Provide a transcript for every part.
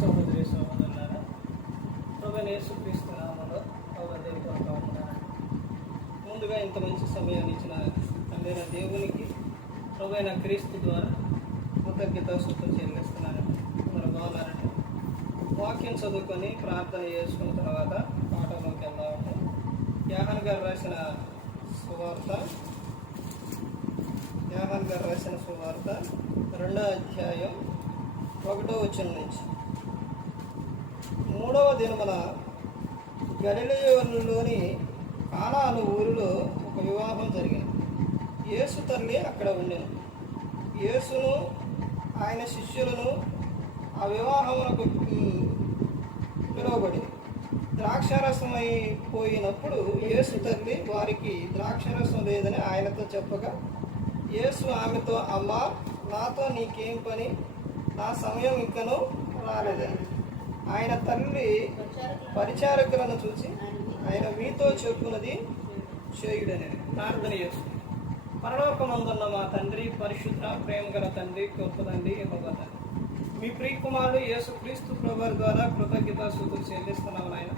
సహోదరి సహోదరులారా, ప్రభువైన యేసుక్రీస్తు నామములో ముందుగా ఇంత మంచి సమయాన్ని ఇచ్చిన తండ్రైన దేవునికి ప్రభువైన క్రీస్తు ద్వారా కృతజ్ఞతాస్తుతులు చెల్లిస్తున్నాను. మరి బాగున్నారండి. వాక్యం చదువుకొని ప్రార్థన చేసుకున్న తర్వాత పాఠంలోకి వెళ్దామంటే యోహాను గారు రాసిన సువార్త 2వ అధ్యాయం 1వ వచనం నుంచి 3వ దినమున గలిలయలోని కానా అను ఊరిలో ఒక వివాహం జరిగింది. యేసు తల్లి అక్కడ ఉండెను. యేసును ఆయన శిష్యులను ఆ వివాహమునకు పిలువబడింది. ద్రాక్షారసం అయిపోయినప్పుడు యేసు తల్లి వారికి ద్రాక్షారసం లేదని ఆయనతో చెప్పగా యేసు ఆమెతో, అమ్మా, నాతో నీకేం పని? నా సమయం ఇంకనూ రాలేదని. ఆయన తల్లి పరిచారకులను చూసి, ఆయన మీతో చెప్పున్నది చేయుడని ప్రార్థన చేస్తుంది. పరలోకమందున్న మా తండ్రి, పరిశుద్ధ ప్రేమ గల తండ్రి, గొప్ప తండ్రి, యెహోవా తండ్రి, మీ ప్రియకుమారుడు యేసుక్రీస్తు ప్రభువు ద్వారా కృతజ్ఞతాస్తుతులు చెల్లిస్తున్నాం. నాయన,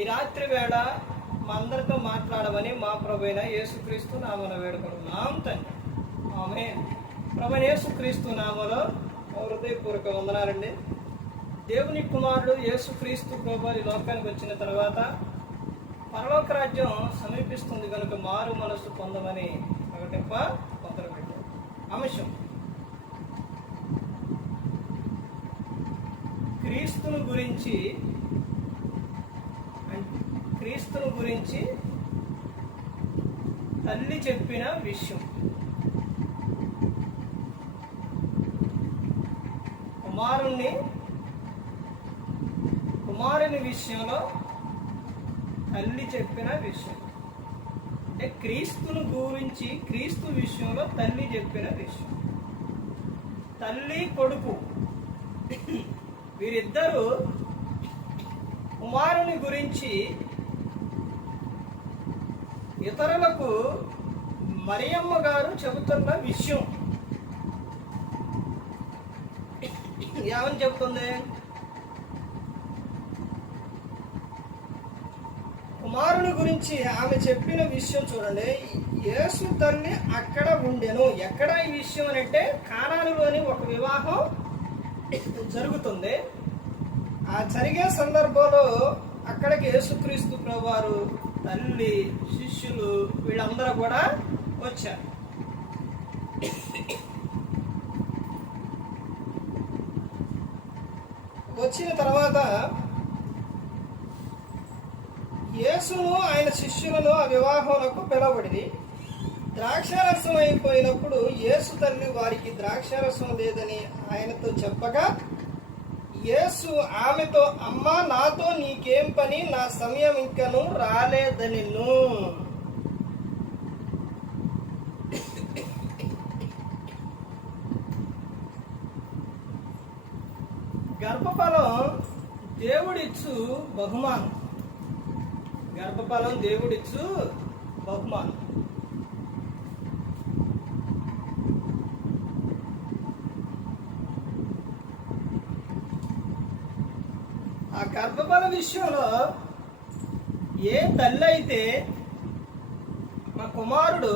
ఈ రాత్రి వేళ మా అందరితో మాట్లాడమని మా ప్రభువైన యేసుక్రీస్తు నామమున వేడుకుంటున్నాం తండ్రి. ఆమేన్. ప్రభువైన యేసుక్రీస్తు నామములో హృదయపూర్వక వందనాలండి. దేవుని కుమారుడు యేసుక్రీస్తు ప్రభువు ఈ లోకానికి వచ్చిన తర్వాత పరలోక రాజ్యం సమీపిస్తుంది కనుక మారు మనస్సు పొందమని ప్రకటింప మొదలుపెట్టారు. అంశం క్రీస్తును గురించి తల్లి చెప్పిన విషయం. కుమారుని విషయంలో తల్లి చెప్పిన విషయం అంటే క్రీస్తును గురించి, క్రీస్తు విషయంలో తల్లి చెప్పిన విషయం. తల్లి కొడుకు వీరిద్దరూ కుమారుని గురించి ఇతరులకు మరియమ్మ గారు చెబుతున్న విషయం ఏమని చెప్తుంది? కుమారుని గురించి ఆమె చెప్పిన విషయం చూడండి. యేసు తల్లి అక్కడ ఉండెను. ఎక్కడ ఈ విషయం అని అంటే కానానులోని ఒక వివాహం జరుగుతుంది. ఆ జరిగే సందర్భంలో అక్కడికి యేసుక్రీస్తు ప్రభువారు, తల్లి, శిష్యులు వీళ్ళందరూ కూడా వచ్చారు. వచ్చిన తర్వాత యేసును ఆయన శిష్యులను ఆ వివాహంలో పిలవబడింది. ద్రాక్షారసం అయిపోయినప్పుడు యేసు తల్లి వారికి ద్రాక్షారసం లేదని ఆయనతో చెప్పగా యేసు ఆమెతో, అమ్మా, నాతో నీకేం పని? నా సమయం ఇంకను రాలేదని. గర్భఫలం దేవుడిచ్చు బహుమానం. గర్భఫలం దేవుడిచ్చు బహుమానం. ఆ గర్భఫల విషయంలో ఏ తల్లి అయితే మా కుమారుడు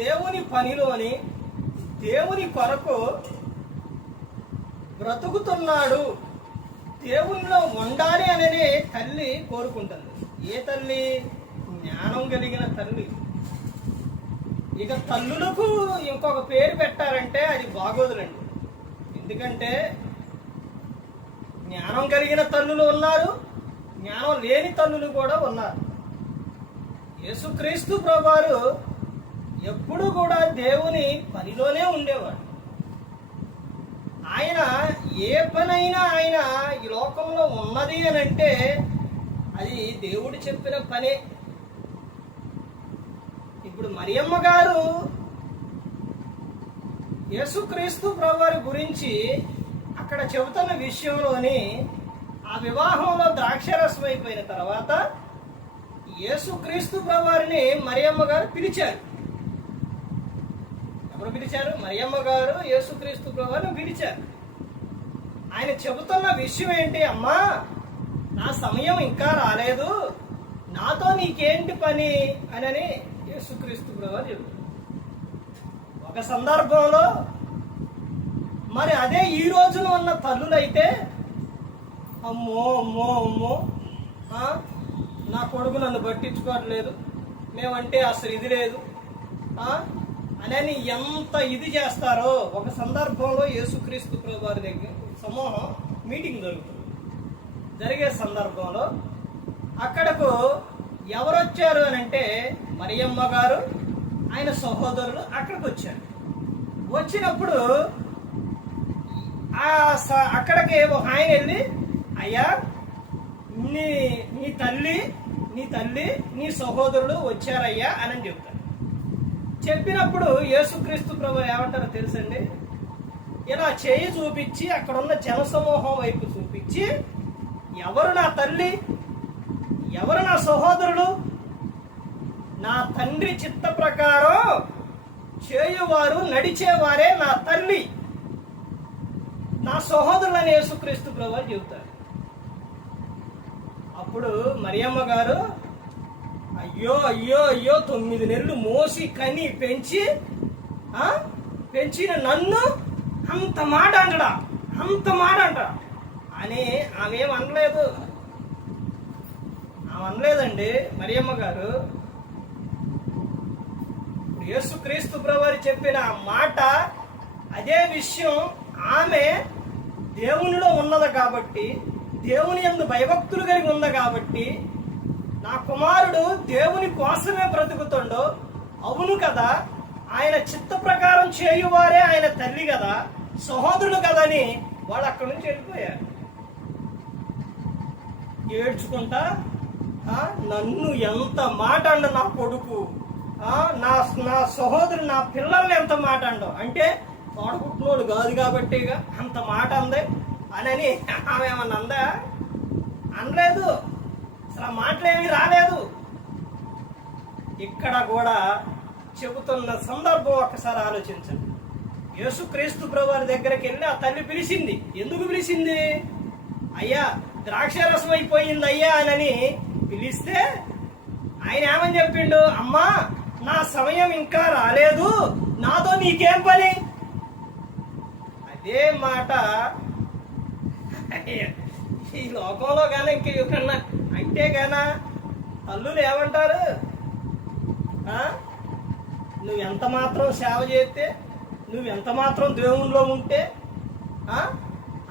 దేవుని పనిలోని దేవుని కొరకు బ్రతుకుతున్నాడు, దేవునిలో ఉండాలి అనేది తల్లి కోరుకుంటుంది. ఏ తల్లి? జ్ఞానం కలిగిన తల్లి. ఇక తల్లులకు ఇంకొక పేరు పెట్టారంటే అది బాగోదులండి. ఎందుకంటే జ్ఞానం కలిగిన తల్లులు ఉన్నారు, జ్ఞానం లేని తల్లులు కూడా ఉన్నారు. యేసుక్రీస్తు ప్రభువారు ఎప్పుడు కూడా దేవుని పనిలోనే ఉండేవాడు. ఆయన ఏ పనైనా ఆయన ఈ లోకంలో ఉన్నది అని అంటే అది దేవుడు చెప్పిన పనే. ఇప్పుడు మరియమ్మ గారు యేసుక్రీస్తు ప్రభువారి గురించి అక్కడ చెబుతున్న విషయంలోని ఆ వివాహంలో ద్రాక్షారసం అయిపోయిన తర్వాత యేసుక్రీస్తు ప్రభువారిని మరియమ్మ గారు పిలిచారు. ఎవరు పిలిచారు? మరియమ్మ గారు యేసుక్రీస్తు ప్రభువారిని పిలిచారు. ఆయన చెబుతున్న విషయం ఏంటి? అమ్మా, నా సమయం ఇంకా రాలేదు, నాతో నీకేంటి పని అని యేసుక్రీస్తు ప్రభువు చెబుతాడు. ఒక సందర్భంలో మరి అదే ఈ రోజున ఉన్న తల్లులైతే, అమ్మో అమ్మో అమ్మో, నా కొడుకు నన్ను పట్టించుకోవట్లేదు, మేమంటే అసలు ఇది లేదు అని ఎంత ఇది చేస్తారో. ఒక సందర్భంలో యేసుక్రీస్తు ప్రభు వారి దగ్గర సమూహం మీటింగ్ జరిగే సందర్భంలో అక్కడకు ఎవరు వచ్చారు అని అంటే మరియమ్మ గారు, ఆయన సహోదరులు అక్కడికి వచ్చారు. వచ్చినప్పుడు అక్కడికి ఒక ఆయన వెళ్ళి, అయ్యా నీ తల్లి నీ సహోదరుడు వచ్చారయ్యా అని చెప్తారు. చెప్పినప్పుడు యేసుక్రీస్తు ప్రభు ఏమంటారో తెలుసండి? ఇలా చేయి చూపించి అక్కడున్న జనసమూహం వైపు చూపించి, ఎవరు నా తల్లి, ఎవరు నా సహోదరుడు? నా తండ్రి చిత్త ప్రకారం చేయువారు నడిచేవారే నా తల్లి, నా సహోదరులని యేసుక్రీస్తు ప్రభు చెబుతారు. అప్పుడు మరియమ్మ గారు, అయ్యో అయ్యో అయ్యో, 9 నెలలు మోసి కని పెంచిన నన్ను అంత మాట అంటడా అని ఆమె అనలేదండి. మరియమ్మ గారు యేసుక్రీస్తు ప్రభువు చెప్పిన మాట అదే విషయం. ఆమె దేవునిలో ఉన్నది కాబట్టి, దేవుని యందు భయభక్తులు కలిగి ఉంది కాబట్టి, నా కుమారుడు దేవుని కోసమే బ్రతుకుతుండో, అవును కదా, ఆయన చిత్త ప్రకారం చేయువారే ఆయన తల్లి కదా, సహోదరుడు కదని వాళ్ళు అక్కడి నుంచి వెళ్ళిపోయారు. ఏడ్చుకుంటా, నన్ను ఎంత మాట అండు నా కొడుకు, నా సహోదరు నా పిల్లల్ని ఎంత మాట అండు అంటే, తోడపుట్టినోడు కాదు కాబట్టి అంత మాట అంది అని ఆమె ఏమన్నా అందా? అనలేదు. అసలు ఆ మాటలేమి రాలేదు. ఇక్కడ కూడా చెబుతున్న సందర్భం ఒకసారి ఆలోచించండి. యేసుక్రీస్తు ప్రభువారి దగ్గరికి వెళ్ళి ఆ తల్లి పిలిచింది. ఎందుకు పిలిచింది? అయ్యా ద్రాక్షరసం అయిపోయింది అయ్యా అని పిలిస్తే ఆయన ఏమని చెప్పిండు? అమ్మా, నా సమయం ఇంకా రాలేదు, నాతో నీకేం పని? అదే మాట ఈ లోకంలో కానీ ఇంకెక్కడన్నా అంటే గానా తల్లులు ఏమంటారు? నువ్వెంత మాత్రం సేవ చేస్తే, నువ్వెంత మాత్రం దేవునిలో ఉంటే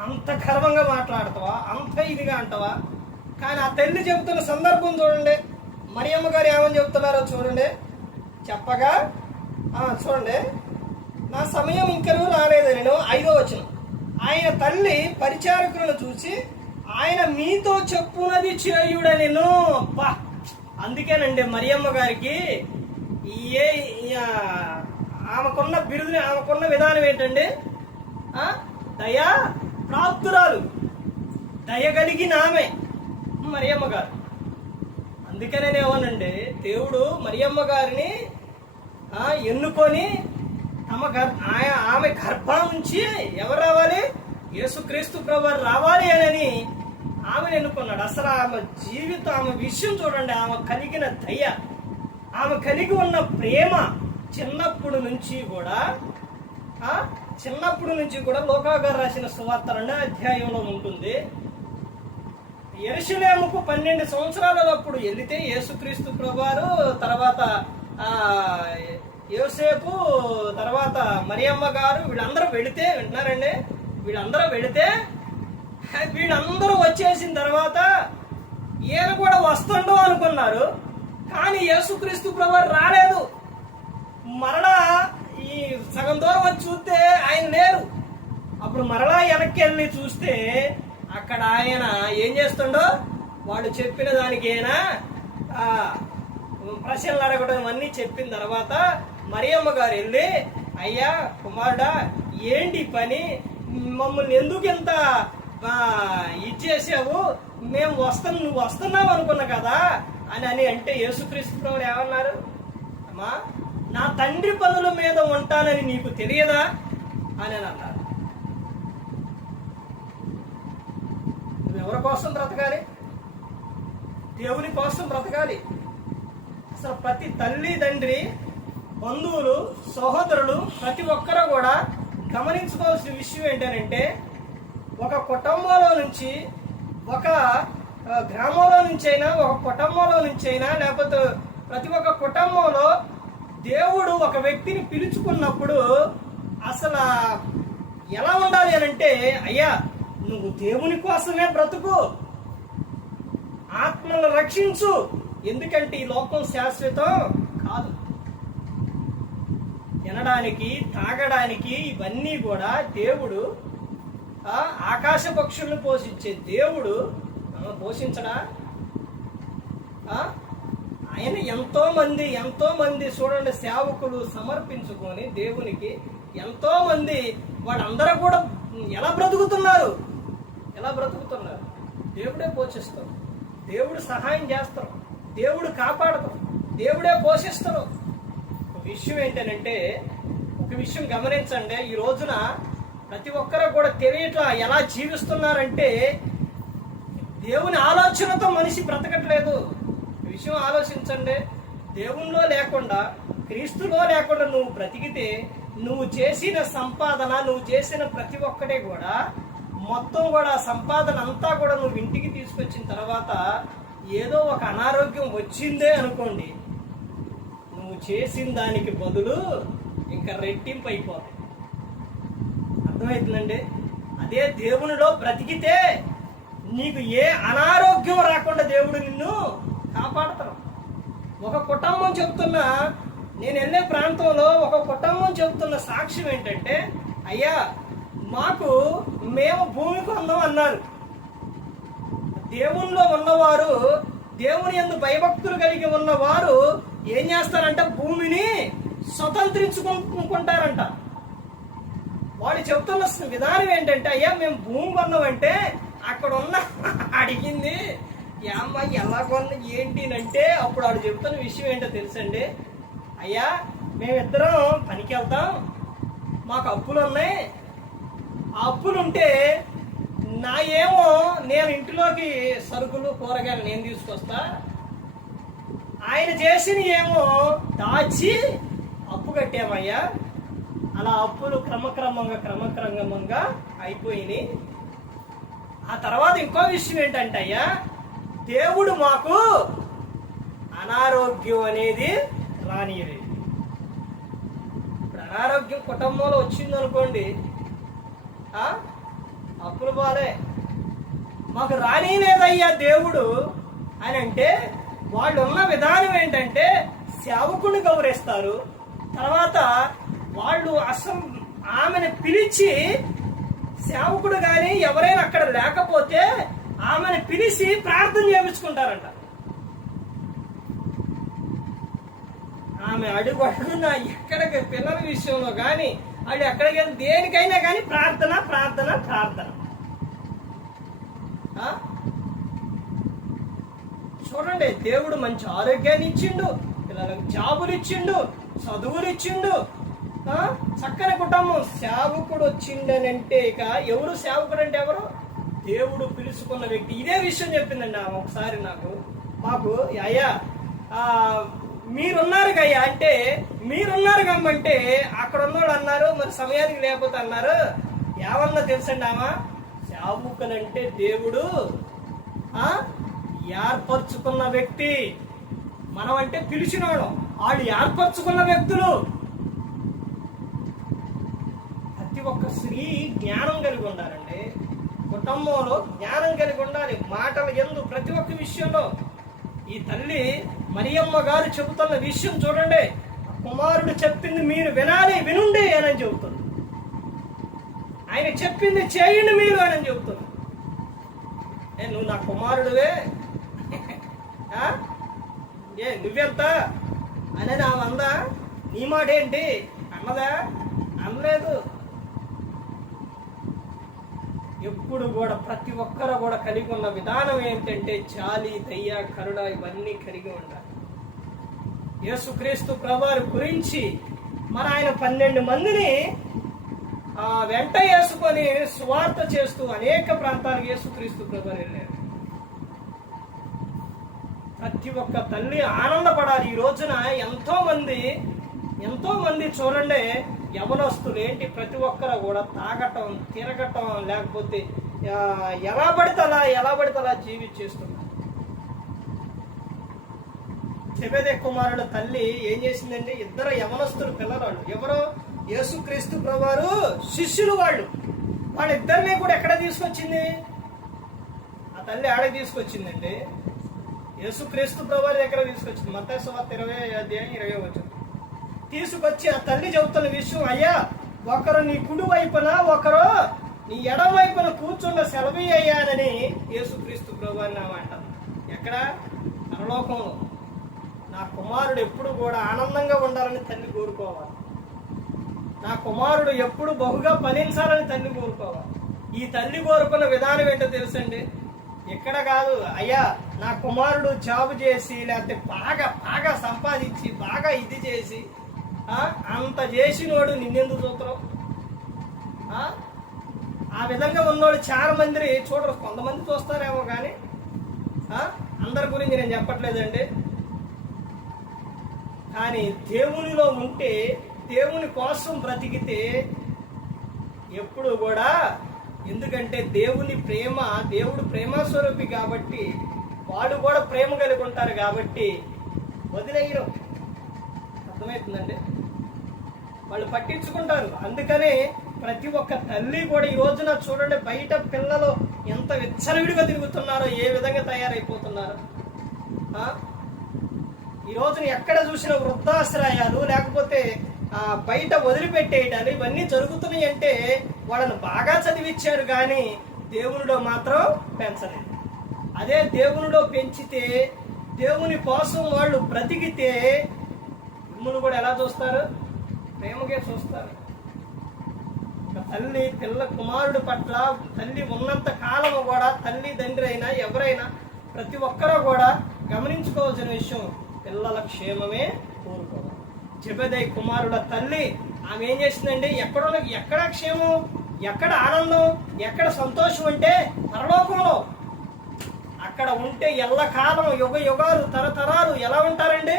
అంత గర్వంగా మాట్లాడతావా, అంత ఇదిగా అంటావా? కానీ ఆ తల్లి చెబుతున్న సందర్భం చూడండి. మరియమ్మ గారు ఏమని చెబుతున్నారో చూడండి. చెప్పగా చూడండి, నా సమయం ఇంకనూ రాలేదు. నేను 5వ వచనం, ఆయన తల్లి పరిచారకులను చూసి, ఆయన మీతో చెప్పునది చేయుడనెను. అందుకేనండి మరియమ్మ గారికి ఆమెకున్న బిరుదుని, ఆమెకున్న విధానం ఏంటండి? దయా ప్రాప్తురాలు, దయగలిగిన ఆమె మరియమ్మ గారు. అందుకనేమోనండి దేవుడు మరియమ్మ గారిని ఎన్నుకొని ఆమె గర్భం నుంచి ఎవరు రావాలి? యేసుక్రీస్తు ప్రభువు రావాలి అని ఆమెను ఎన్నుకున్నాడు. అసలు ఆమె జీవితం, ఆమె విషయం చూడండి. ఆమె కలిగిన దయ, ఆమె కలిగి ఉన్న ప్రేమ చిన్నప్పుడు నుంచి కూడా లూకా గారు రాసిన సువార్త 2వ అధ్యాయంలో ఉంటుంది. యెరూషలేముకు 12 సంవత్సరాలప్పుడు వెళితే యేసుక్రీస్తు ప్రభువారు, తర్వాత యోసేపు, తర్వాత మరియమ్మ గారు వీళ్ళందరూ వెళితే, వింటున్నారండి, వీళ్ళందరూ వచ్చేసిన తర్వాత ఈయన కూడా వస్తుండో అనుకున్నారు. కానీ యేసుక్రీస్తు ప్రభువారు రాలేదు. మరలా ఈ సగం దూరం వచ్చి చూస్తే ఆయన లేరు. అప్పుడు మరలా వెనక్కి వెళ్ళి చూస్తే అక్కడ ఆయన ఏం చేస్తుండో, వాళ్ళు చెప్పిన దానికి అయినా ప్రశ్నలు అడగడం అన్నీ చెప్పిన తర్వాత మరియమ్మ గారు వెళ్ళి, అయ్యా కుమారుడా, ఏంటి పని, మమ్మల్ని ఎందుకు ఇంత ఇచ్చేసావు, మేము నువ్వు వస్తున్నావు అనుకున్నా కదా అని అంటే యేసుక్రీస్తు ప్రభువు ఏమన్నారు? అమ్మా, నా తండ్రి పనుల మీద ఉంటానని నీకు తెలియదా అని అన్నారు. కోసం బ్రతకాలి, దేవుని కోసం బ్రతకాలి. అసలు ప్రతి తల్లి తండ్రి బంధువులు సహోదరులు ప్రతి ఒక్కరూ కూడా గమనించుకోవాల్సిన విషయం ఏంటంటే, ఒక కుటుంబంలో నుంచి, ఒక గ్రామంలో నుంచి అయినా, ఒక కుటుంబంలో నుంచి అయినా, లేకపోతే ప్రతి ఒక్క కుటుంబంలో దేవుడు ఒక వ్యక్తిని పిలుచుకున్నప్పుడు అసలు ఎలా ఉండాలి అని అంటే, అయ్యా నువ్వు దేవుని కోసమే బ్రతుకు, ఆత్మను రక్షించు, ఎందుకంటే ఈ లోకం శాశ్వతం కాదు. తినడానికి తాగడానికి ఇవన్నీ కూడా దేవుడు, ఆకాశ పక్షులను పోషించే దేవుడు పోషించడా? ఆయన ఎంతో మంది చూడండి సేవకులు సమర్పించుకొని దేవునికి ఎంతో మంది వాళ్ళందరూ కూడా ఎలా బ్రతుకుతున్నారు? దేవుడే పోషిస్తారు, దేవుడు సహాయం చేస్తారు, దేవుడు కాపాడతారు, దేవుడే పోషిస్తారు. ఒక విషయం ఏంటంటే, ఒక విషయం గమనించండి, ఈ రోజున ప్రతి ఒక్కరూ కూడా తెలియట్లా ఎలా జీవిస్తున్నారంటే, దేవుని ఆలోచనతో మనిషి బ్రతకట్లేదు. ఈ విషయం ఆలోచించండి. దేవునిలో లేకుండా, క్రీస్తులో లేకుండా నువ్వు బ్రతికితే, నువ్వు చేసిన సంపాదన, నువ్వు చేసిన ప్రతి ఒక్కటే కూడా మొత్తం కూడా సంపాదన అంతా కూడా నువ్వు ఇంటికి తీసుకొచ్చిన తర్వాత ఏదో ఒక అనారోగ్యం వచ్చిందే అనుకోండి, నువ్వు చేసిన దానికి బదులు ఇంకా రెట్టింపు అయిపోతాయి. అర్థమవుతుందండి? అదే దేవునిలో బ్రతికితే నీకు ఏ అనారోగ్యం రాకుండా దేవుడు నిన్ను కాపాడతాడు. ఒక కుటుంబం చెబుతున్నా, నేను వెళ్ళే ప్రాంతంలో ఒక కుటుంబం చెబుతున్న సాక్ష్యం ఏంటంటే, అయ్యా మేము భూమి కొన్నాం అన్నారు. దేవునిలో ఉన్నవారు, దేవుని యందు భయభక్తులు కలిగి ఉన్నవారు ఏం చేస్తారంట, భూమిని స్వతంత్రించుకుంటారంట. వాడు చెబుతున్న విధానం ఏంటంటే, అయ్యా మేము భూమి కొన్నామంటే అక్కడ ఉన్న అడిగింది అమ్మాయి ఎలా కొన్న ఏంటి అంటే, అప్పుడు వాడు చెప్తున్న విషయం ఏంటో తెలుసండి, అయ్యా మేమిద్దరం పనికి వెళ్తాం, మాకు అప్పులు ఉన్నాయి, ఆ అప్పులుంటే నేను ఇంటిలోకి సరుకులు కూరగాయలు నేను తీసుకొస్తా, ఆయన చేసిన దాచి అప్పు కట్టామయ్యా. అలా అప్పులు క్రమక్రమంగా అయిపోయినాయి. ఆ తర్వాత ఇంకో విషయం ఏంటంటే, అయ్యా దేవుడు మాకు అనారోగ్యం అనేది రానియలేదు. ఇప్పుడు అనారోగ్యం కుటుంబంలో వచ్చిందనుకోండి, అప్పులు బాలే, మాకు రానిలేదయ్యా దేవుడు అని అంటే, వాళ్ళు ఉన్న విధానం ఏంటంటే సేవకుని గౌరవిస్తారు. తర్వాత వాళ్ళు అసలు ఆమెను పిలిచి, సేవకుడు కానీ ఎవరైనా అక్కడ లేకపోతే ఆమెను పిలిచి ప్రార్థన చేయించుకుంటారంట. ఆమె అడుగున ఎక్కడికి పిల్లల విషయంలో కానీ వాళ్ళు ఎక్కడికి వెళ్ళి దేనికైనా కానీ ప్రార్థన. చూడండి, దేవుడు మంచి ఆరోగ్యాన్ని ఇచ్చిండు, పిల్లలకు జాబులు ఇచ్చిండు, చదువులు ఇచ్చిండు, చక్కని కుటుంబం. సేవకుడు వచ్చిండనంటే ఇక ఎవరు సేవకుడు అంటే ఎవరు? దేవుడు పిలుచుకున్న వ్యక్తి. ఇదే విషయం చెప్పిందండి ఆమె ఒకసారి మాకు అయ్యా మీరున్నారు కయ్యా అంటే, మీరున్నారు కమ్మంటే అక్కడ ఉన్నోళ్ళు అన్నారు, మరి సమయానికి లేకపోతే అన్నారు. ఏమన్నా తెలుసండి ఆమె, సేవకులంటే దేవుడు ఏర్పరచుకున్న వ్యక్తి. మనం అంటే పిలిచినోడు, వాళ్ళు ఏర్పరచుకున్న వ్యక్తులు. ప్రతి ఒక్క స్త్రీ జ్ఞానం కలిగి ఉండాలండి, కుటుంబంలో జ్ఞానం కలిగి ఉండాలి, మాటల యందు ప్రతి ఒక్క విషయంలో. ఈ తల్లి మరియమ్మ గారు చెబుతున్న విషయం చూడండి, కుమారుడు చెప్పింది మీరు వినుండి అని చెబుతుంది, ఆయన చెప్పింది చేయండి మీరు అని చెబుతుంది. నువ్వు నా కుమారుడువే, నువ్వెంత అనేది ఆమె అందా? నీ మాట ఏంటి అన్నదా? అనలేదు. ఎప్పుడు కూడా ప్రతి ఒక్కరు కూడా కలిగి ఉన్న విధానం ఏంటంటే జాలి, దయ, కరుణ ఇవన్నీ కలిగి ఉండాలి. యేసుక్రీస్తు ప్రభువారి గురించి మరి ఆయన 12 మందిని వెంట వేసుకొని సువార్త చేస్తూ అనేక ప్రాంతాలకు యేసుక్రీస్తు ప్రభువు వెళ్ళారు. ప్రతి ఒక్క తల్లి ఆనందపడాలి. ఈ రోజున ఎంతో మంది చూడండి, యవనస్తులు ఏంటి ప్రతి ఒక్కరు కూడా తాగటం, తిరగటం, లేకపోతే ఎలా పడితే అలా జీవించేస్తున్నారు. జెబెదయి కుమారుల తల్లి ఏం చేసిందండి? ఇద్దరు యవనస్తులు పిల్లవాళ్ళు, ఎవరో యేసుక్రీస్తు ప్రభువారు శిష్యులు వాళ్ళిద్దరినీ కూడా ఎక్కడ తీసుకొచ్చింది? ఆ తల్లి ఆడకి తీసుకొచ్చిందండి. యేసుక్రీస్తు ప్రభువారి దగ్గర తీసుకొచ్చింది. మత్తయి సువార్త 20:20 తీసుకొచ్చి ఆ తల్లి చెబుతున్న విషయం, అయ్యా ఒకరు నీ కుడి వైపున ఒకరు నీ ఎడమ వైపున కూర్చున్న సెలవు అయ్యానని యేసుక్రీస్తు ప్రభువారిని అంటారు. ఎక్కడ? పరలోకంలో. నా కుమారుడు ఎప్పుడు కూడా ఆనందంగా ఉండాలని తల్లి కోరుకోవాలి. నా కుమారుడు ఎప్పుడు బహుగా ఫలించాలని తల్లి కోరుకోవాలి. ఈ తల్లి కోరుకున్న విధానం ఏంటో తెలుసండి? ఎక్కడ కాదు, అయ్యా నా కుమారుడు జాబ్ చేసి లేకపోతే బాగా సంపాదించి బాగా ఇది చేసి అంత చేసినోడు నిన్నెందుకు చూస్తావు? ఆ విధంగా ఉన్నోడు చాలా మంది చూడరు. కొంతమంది చూస్తారేమో కానీ అందరి గురించి నేను చెప్పట్లేదండి. కానీ దేవునిలో ఉంటే, దేవుని కోసం బ్రతికితే ఎప్పుడు కూడా, ఎందుకంటే దేవుడు ప్రేమస్వరూపి కాబట్టి వాడు కూడా ప్రేమ కలిగి ఉంటారు కాబట్టి వదిలేయరు. అర్థమవుతుందండి? వాళ్ళు పట్టించుకుంటారు. అందుకనే ప్రతి ఒక్క తల్లి కూడా ఈ రోజున చూడండి, బయట పిల్లలు ఎంత విచ్చలవిడిగా తిరుగుతున్నారో, ఏ విధంగా తయారైపోతున్నారో. ఈ రోజున ఎక్కడ చూసిన వృద్ధాశ్రయాలు, లేకపోతే బయట వదిలిపెట్టేయడాలు, ఇవన్నీ జరుగుతున్నాయి. అంటే వాళ్ళని బాగా చదివించారు కానీ దేవునిలో మాత్రం పెంచలేదు. అదే దేవునిలో పెంచితే, దేవుని కోసం వాళ్ళు బ్రతికితే మిమ్మల్ని కూడా ఎలా చూస్తారు? ప్రేమగా చూస్తారు. తల్లి కుమారుడు పట్ల తల్లి ఉన్నంత కాలము కూడా, తల్లి తండ్రి అయినా ఎవరైనా ప్రతి ఒక్కరూ కూడా గమనించుకోవాల్సిన విషయం, పిల్లల క్షేమమే కోరుకోవాలి. జెబెదయి కుమారుల తల్లి ఆమె ఏం చేసిందండి? ఎక్కడ క్షేమం, ఎక్కడ ఆనందం, ఎక్కడ సంతోషం అంటే పరలోకంలో. అక్కడ ఉంటే ఎల్లకాలం యుగాలు తరతరాలు ఎలా ఉంటారండి?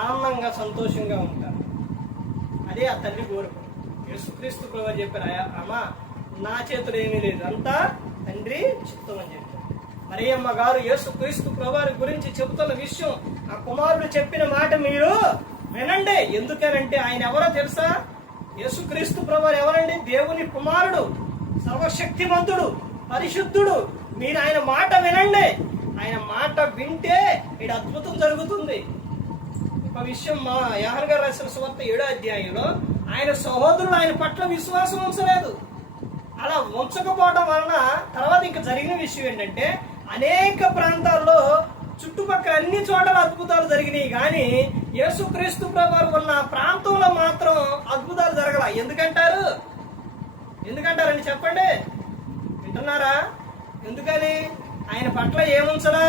ఆనందంగా సంతోషంగా ఉంటారు. అదే ఆ తల్లి కోరుకు. యేసుక్రీస్తు ప్రభువు చెప్పారు, అమ్మా నా చేతులు ఏమీ లేదు, అంతా తండ్రి చిత్తం అని చెప్పారు. మరియమ్మ గారు యేసుక్రీస్తు ప్రభువారి గురించి చెబుతున్న విషయం, ఆ కుమారుడు చెప్పిన మాట మీరు వినండి. ఎందుకనంటే ఆయన ఎవరో తెలుసా? యేసుక్రీస్తు ప్రభువారు ఎవరండి? దేవుని కుమారుడు, సర్వశక్తిమంతుడు, పరిశుద్ధుడు. మీరు ఆయన మాట వినండి. ఆయన మాట వింటే ఇక్కడ అద్భుతం జరుగుతుంది. ఒక విషయం, మా యోహాను గారు రాసిన సువార్త 7వ అధ్యాయంలో ఆయన సహోదరులు ఆయన పట్ల విశ్వాసం ఉంచలేదు. అలా ఉంచకపోవడం వలన తర్వాత ఇంకా జరిగిన విషయం ఏంటంటే, అనేక ప్రాంతాల్లో చుట్టుపక్కల అన్ని చోట్ల అద్భుతాలు జరిగినాయి కానీ యేసుక్రీస్తు ప్రభువారు ఉన్న ప్రాంతంలో మాత్రం అద్భుతాలు జరగల. ఎందుకంటారండి చెప్పండి? వింటున్నారా? ఎందుకని? ఆయన పట్ల ఏముంచలా?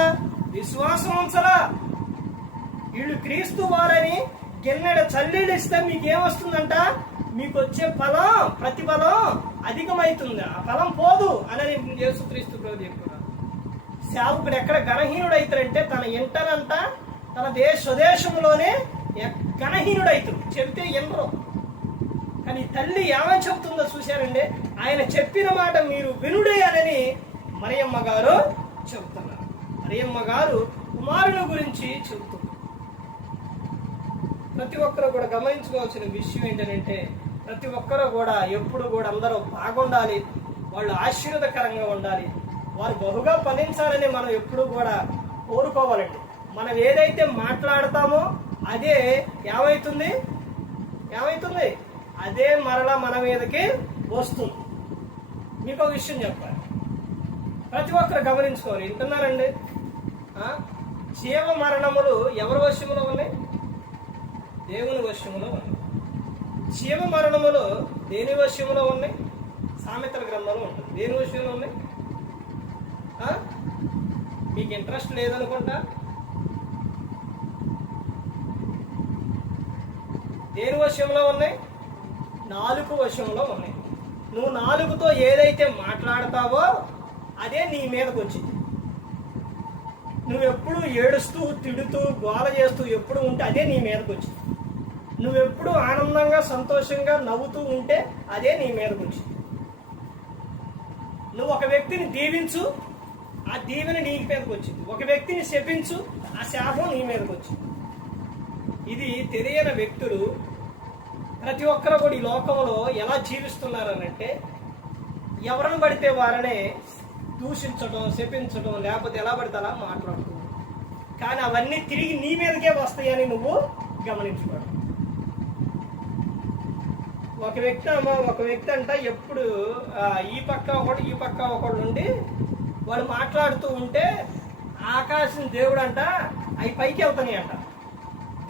విశ్వాసం ఉంచలా. వీళ్ళు క్రీస్తు వారని గిన్నెడ చల్లీలు ఇస్తే మీకేమొస్తుందంట? మీకు వచ్చే ప్రతిఫలం అధికమవుతుంది, ఆ ఫలం పోదు అని యేసుక్రీస్తు ప్రభు చెప్తున్నారు. సేవకుడు ఎక్కడ ఘనహీనుడు అవుతారంటే తన ఇంటనంట తన స్వదేశంలోనే ఘనహీనుడు చెబితే ఎన్నరో. కానీ తల్లి ఏమని చెబుతుందో చూశారండి? ఆయన చెప్పిన మాట మీరు వినుడే అని మరియమ్మ గారు చెబుతున్నారు. మరియమ్మ గారు కుమారుని గురించి చెబుతున్నారు. ప్రతి ఒక్కరు కూడా గమనించుకోవాల్సిన విషయం ఏంటంటే, ప్రతి ఒక్కరు కూడా ఎప్పుడు కూడా అందరూ బాగుండాలి, వాళ్ళు ఆశీర్వాదకరంగా ఉండాలి, వారు బహుగా ఫలించాలని మనం ఎప్పుడు కూడా కోరుకోవాలండి. మనం ఏదైతే మాట్లాడతామో అదే ఏమవుతుంది? అదే మరలా మన మీదకి వస్తుంది. మీకు ఒక విషయం చెప్పాలి, ప్రతి ఒక్కరు గమనించుకోవాలి. వింటున్నారండి? జీవ మరణములు ఎవరి వశంలో ఉన్నాయి? దేవుని వశంలో ఉన్నాయి. జీవ మరణములు దేని వశంలో ఉన్నాయి? సామెతల గ్రంథంలో ఉంటుంది. దేని వశంలో ఉన్నాయి? మీకు ఇంట్రెస్ట్ లేదనుకుంటా. దేని వశంలో ఉన్నాయి? నాలుగు వశంలో ఉన్నాయి. నువ్వు నాలుగుతో ఏదైతే మాట్లాడతావో అదే నీ మీదకి వచ్చింది. నువ్వు ఎప్పుడు ఏడుస్తూ తిడుతూ గోల చేస్తూ ఎప్పుడు ఉంటే అదే నీ మీదకి వచ్చింది. నువ్వెప్పుడు ఆనందంగా సంతోషంగా నవ్వుతూ ఉంటే అదే నీ మీదకి వచ్చింది. నువ్వు ఒక వ్యక్తిని దీవించు, ఆ దీవెన నీ మీదకి వచ్చింది. ఒక వ్యక్తిని శపించు, ఆ శాపం నీ మీదకి వచ్చింది. ఇది తెలియని వ్యక్తులు ప్రతి ఒక్కరు కూడా ఈ లోకంలో ఎలా జీవిస్తున్నారనంటే, ఎవరిని పడితే వారనే దూషించడం, శపించడం, లేకపోతే ఎలా పడితే అలా మాట్లాడుతున్నారు. కానీ అవన్నీ తిరిగి నీ మీదకే వస్తాయని నువ్వు గమనించుకోవడం. ఒక వ్యక్తి అంట ఎప్పుడు ఈ పక్క ఒకటి ఈ పక్క ఒకడు ఉండి వాడు మాట్లాడుతూ ఉంటే ఆకాశం దేవుడు అంట అవి పైకి వెళ్తాయి అంట.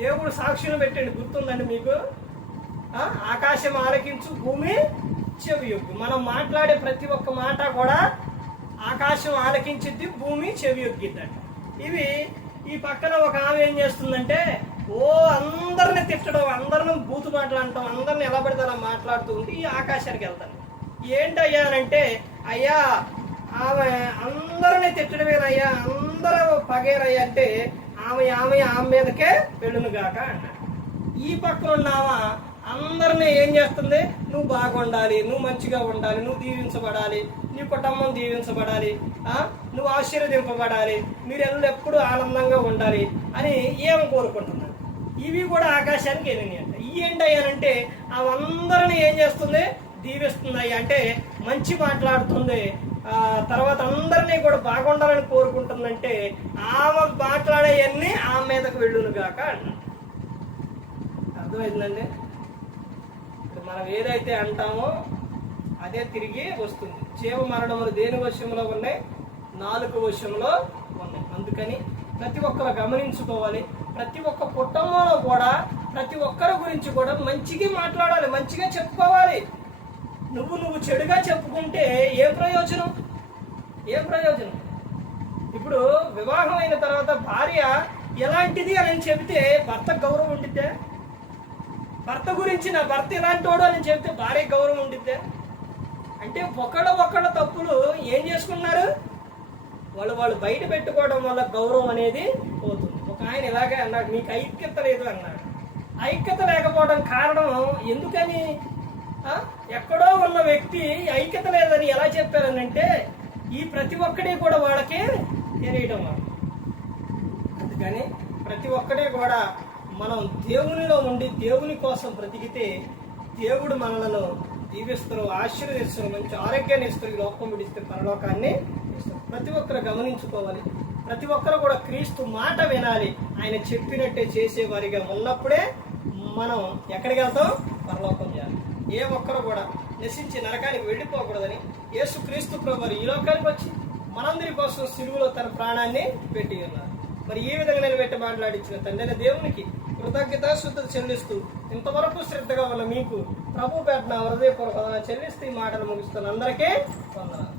దేవుడు సాక్షులు పెట్టండి, గుర్తుందండి మీకు? ఆకాశం ఆలకించు, భూమి చెవి యొగ్గు. మనం మాట్లాడే ప్రతి ఒక్క మాట కూడా ఆకాశం ఆలకించిద్ది, భూమి చెవి యొగ్గిద్దంట. ఇవి ఈ పక్కన ఒక ఆమె ఏం చేస్తుందంటే అందరిని తిట్టడం, అందరిని బూతు మాట్లాడటం, అందరిని ఎలా పడితే అలా మాట్లాడుతూ ఉంటే ఈ ఆకాశానికి వెళ్తాను. ఏంటయ్యానంటే, అయ్యా ఆమె అందరిని తిట్టడమేనయ్యా, అందరూ పగేరయ్యా అంటే ఆమె మీదకే వెళ్ళును గాక అన్నాడు. ఈ పక్కన ఉన్నావా అందరినీ ఏం చేస్తుంది? నువ్వు బాగుండాలి, నువ్వు మంచిగా ఉండాలి, నువ్వు దీవించబడాలి, నీ కుటుంబం దీవించబడాలి, నువ్వు ఆశీర్వదింపబడాలి, మీరు ఎల్లప్పుడూ ఆనందంగా ఉండాలి అని ఏమి కోరుకుంటున్నారు. ఇవి కూడా ఆకాశానికి వెళ్ళినాయి అంట. ఇవి ఏంటయ్యానంటే అవందరినీ ఏం చేస్తుంది? దీవిస్తుంది. అంటే మంచి మాట్లాడుతుంది, తర్వాత అందరినీ కూడా బాగుండాలని కోరుకుంటుందంటే ఆమె మాట్లాడేవన్నీ ఆమె మీదకు వెళ్ళును గాక అన్నాడు. అర్థమైందండి? మనం ఏదైతే అంటామో అదే తిరిగి వస్తుంది. జీవ మరణములు దేని వశంలో ఉన్నాయి? నాలుగు వశంలో ఉన్నాయి. అందుకని ప్రతి ఒక్కరు గమనించుకోవాలి. ప్రతి ఒక్క కుటుంబంలో కూడా ప్రతి ఒక్కరి గురించి కూడా మంచిగా మాట్లాడాలి, మంచిగా చెప్పుకోవాలి. నువ్వు చెడుగా చెప్పుకుంటే ఏం ప్రయోజనం? ఇప్పుడు వివాహం అయిన తర్వాత భార్య ఎలాంటిది అని చెబితే భర్త గౌరవం ఉండిద్దే? భర్త గురించి నా భర్త ఎలాంటి వాడు అని చెబితే భార్య గౌరవం ఉండిద్దే? అంటే ఒకళ్ళ తప్పులు ఏం చేసుకున్నారు? వాళ్ళు బయట పెట్టుకోవడం వల్ల గౌరవం అనేది పోతుంది. ఒక ఆయన ఇలాగే అన్నాడు, మీకు ఐక్యత లేదు అన్నాడు. ఐక్యత లేకపోవడం కారణం ఎందుకని? ఎక్కడో ఉన్న వ్యక్తి ఐక్యత లేదని ఎలా చెప్పారనంటే ఈ ప్రతి ఒక్కటి కూడా వాళ్ళకి తెలియడం వల్ల. అందుకని ప్రతి ఒక్కటి కూడా మనం దేవునిలో ఉండి దేవుని కోసం బ్రతికితే దేవుడు మనలను దీవిస్తారు, ఆశీర్వదిస్తారు, మంచి ఆరోగ్యాన్ని ఇస్తారు, ఈ లోకం విడిస్తే పరలోకాన్ని ఇస్తారు. ప్రతి ఒక్కరు గమనించుకోవాలి. ప్రతి ఒక్కరు కూడా క్రీస్తు మాట వినాలి. ఆయన చెప్పినట్టే చేసేవారిగా ఉన్నప్పుడే మనం ఎక్కడికి వెళ్తాం? పరలోకం చేయాలి. ఏ ఒక్కరు కూడా నశించి నరకానికి వెళ్ళిపోకూడదని యేసు క్రీస్తు ప్రభువు ఈ లోకానికి వచ్చి మనందరి కోసం సిలువలో తన ప్రాణాన్ని పెట్టి ఉన్నారు. మరి ఈ విధంగా నిలబెట్టి మాట్లాడించిన తండ్రి దేవునికి కృతజ్ఞతాస్తుతులు చెల్లిస్తూ ఇంతవరకు శ్రద్ధగా ఉన్న మీకు ప్రభు పేట హృదయపూర్వకంగా చెల్లిస్తూ ఈ మాటలు ముగిస్తున్న అందరికీ వందనాలు.